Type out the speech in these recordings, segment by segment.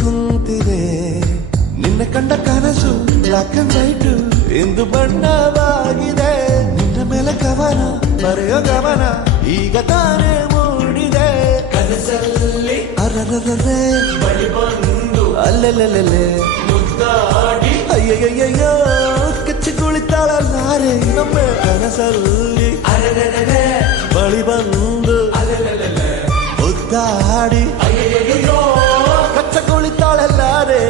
ಕುಂತಿದೆ ನಿನ್ನ ಕಂಡ ಕನಸು ಬ್ಲಾಕ್ ಅಂಡ್ ವೈಟ್ ಎಂದು ಬಣ್ಣವಾಗಿದೆ ನಿನ್ನ ಮೇಲೆ ಕವನ ಬರೆಯೋ ಗಮನ ಈಗ ತಾನೇ ಮೂಡಿದೆ ಕನಸಲ್ಲಿ ಅರರರರೆ ಬಳಿ ಬಂದು ಅಲ್ಲೆಲ್ಲೆಲ್ಲೆ ಮುದ್ದಾಡಿ ಅಯ್ಯಯ್ಯಯ್ಯೋ ಕಚ್ಚಿ ಕುಳಿತಾಳಲ್ಲಾರೆ ನಮ್ಮ ಕನಸಲ್ಲಿ ಅರೆರೆರೆ ಬಳಿ ಬಂದು ಅಲೆಲೆಲೆ ಮುದ್ದಾಡಿ ಅಯ್ಯಯ್ಯೋ ಕಚ್ಚ ಕುಳಿತಾಳಲ್ಲಾರೆ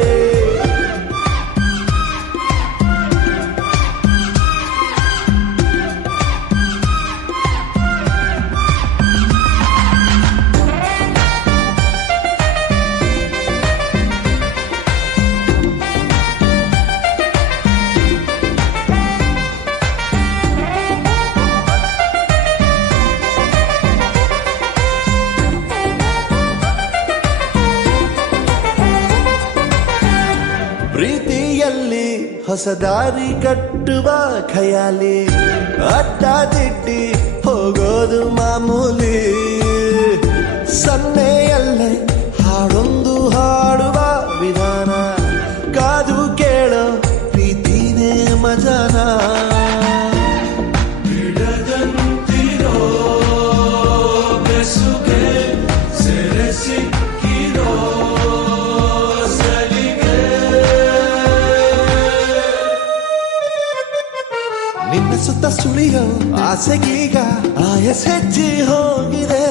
ಪ್ರೀತಿಯಲ್ಲಿ ಹೊಸ ದಾರಿ ಕಟ್ಟುವ ಖಯಾಲಿ ಅಡ್ಡ ದಿಡ್ಡಿ ಹೋಗೋದು ಮಾಮೂಲಿ ಸನ್ನೆಯಲ್ಲೇ ಹಾಡೊಂದು ಹಾಡುವ ವಿಧಾನ ಕಾದು ಕೇಳೋ ಪ್ರೀತಿನೇ ಮಜಾನ ಬಿಡದಂತಿರೋ ಬೆಸುಗೆ ಸೆರೆ ಸಿಕ್ಕಿರೋ ಸಲಿಗೆ ನಿನ್ನ ಸುತ್ತ ಸುಳಿಯೋ ಆಸೆಗೀಗ ಆಯಸ್ ಹೆಚ್ಚಿ ಹೋಗಿದೆ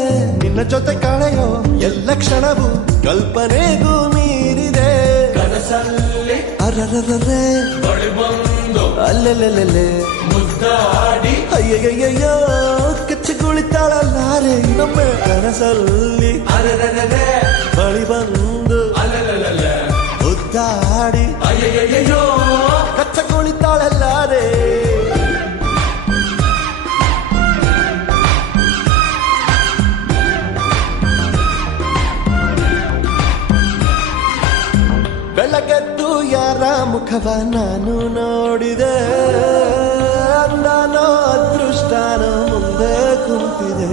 ನಿನ್ನ ಜೊತೆ ಕಳೆಯೋ ಎಲ್ಲ ಕ್ಷಣವು ಕಲ್ಪನೆಗೂ ಮೀರಿದೆ ಕನಸಲ್ಲಿ ಅರರರರೆ ಬಳಿ ಬಂದು ಅಲ್ಲೆಲ್ಲೆಲ್ಲೆ ಮುದ್ದಾಡಿ ಅಯ್ಯಯ್ಯಯ್ಯೋ ಕಚ್ಚಿ ಕುಳಿತಾಳಲ್ಲಾರೆ ನಮ್ಮ ಕನಸಲ್ಲಿ ಅರೆರೆರೆ ಬಳಿ ಬಂದು ಅಲೆಲೆಲೆ ಮುದ್ದಾಡಿ ಅಯ್ಯಯ್ಯೋ ಕಚ್ಚ ಕುಳಿತಾಳಲ್ಲಾರೆ ಬೆಳಗೆದ್ದು ಯಾರ ಮುಖವ ನಾನು ನೋಡಿದೆ ನಾನೋ ಅದೃಷ್ಟನೋ ಮುಂದೆ ಕುಂತಿದೆ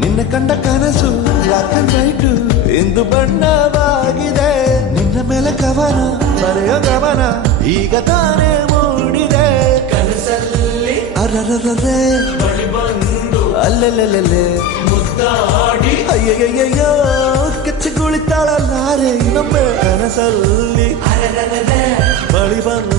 ನಿನ್ನ ಕಂಡ ಕನಸು ಬ್ಲಾಕ್ ಅಂಡ್ ವೈಟ್ ಎಂದು ಬಣ್ಣವಾಗಿದೆ ನಿನ್ನ ಮೇಲೆ ಕವನ ಬರೆಯೋ ಗಮನ ಈಗ ತಾನೇ ಮೂಡಿದೆ ಕನಸಲ್ಲಿ ಅರರರರೆ ಬಳಿ ಬಂದು ಅಲ್ಲೆಲ್ಲೆಲ್ಲೆ ಮುದ್ದಾಡಿ ಅಯ್ಯಯ್ಯಯ್ಯೋ ಕಚ್ಚಿ ಕುಳಿತಾಳಲ್ಲಾರೆ ನಮ್ಮ ಕನಸಲ್ಲಿ ಅರೆರೆರೆ ಬಳಿ ಬಂದು